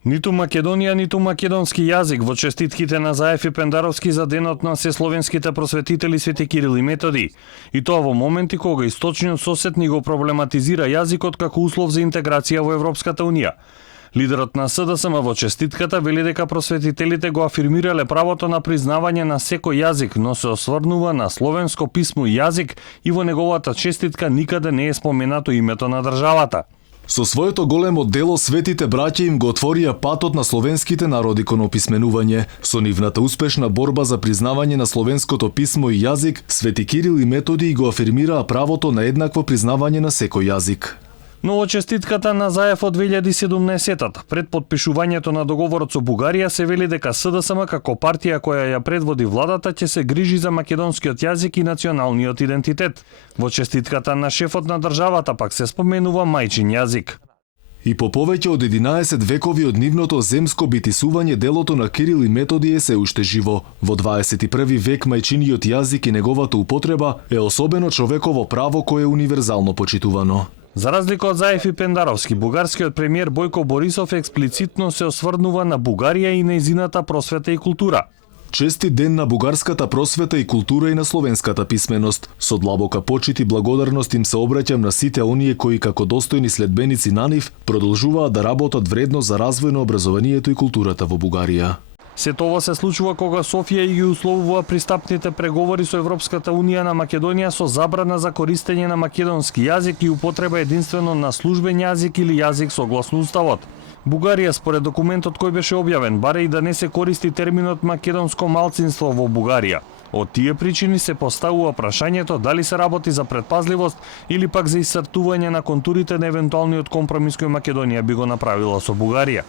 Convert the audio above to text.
Ниту Македонија, ниту македонски јазик во честитките на Заев и Пендаровски за денот на сесловенските просветители Свети Кирил и Методи. И тоа во моменти кога источниот сосед ни го проблематизира јазикот како услов за интеграција во Европската Унија. Лидерот на СДСМ во честитката вели дека просветителите го афирмирале правото на признавање на секој јазик, но се осврнува на словенско писмо и јазик и во неговата честитка никаде не е споменато името на државата. Со своето големо дело светите браќа им го отворија патот на словенските народи кон описменување. Со нивната успешна борба за признавање на словенското писмо и јазик, Свети Кирил и Методи го афирмираа правото на еднакво признавање на секој јазик. Но во честитката на Заев од 2017-та, пред подпишувањето на договорот со Бугарија, се вели дека СДСМ како партија која ја предводи владата ќе се грижи за македонскиот јазик и националниот идентитет. Во честитката на шефот на државата пак се споменува мајчин јазик. И по повеќе од 11 векови од нивното земско битисување, делото на Кирил и Методи е се уште живо. Во 21 век мајчиниот јазик и неговата употреба е особено човеково право кое е универзално почитувано. За разлика од Заев и Пендаровски, бугарскиот премиер Бојко Борисов експлицитно се осврнува на Бугарија и нејзината просвета и култура. Честит ден на бугарската просвета и култура и на словенската писменост. Со длабока почит и благодарност им се обраќам на сите оние кои како достојни следбеници на нив продолжуваат да работат вредно за развој на образованието и културата во Бугарија. Сето ова се случува кога Софија ги условува пристапните преговори со Европската Унија на Македонија со забрана за користење на македонски јазик и употреба единствено на службен јазик или јазик согласно уставот. Бугарија според документот кој беше објавен баре и да не се користи терминот македонско малцинство во Бугарија. Од тие причини се поставува прашањето дали се работи за предпазливост или пак за исцртување на контурите на евентуалниот компромис кој Македонија би го направила со Бугарија.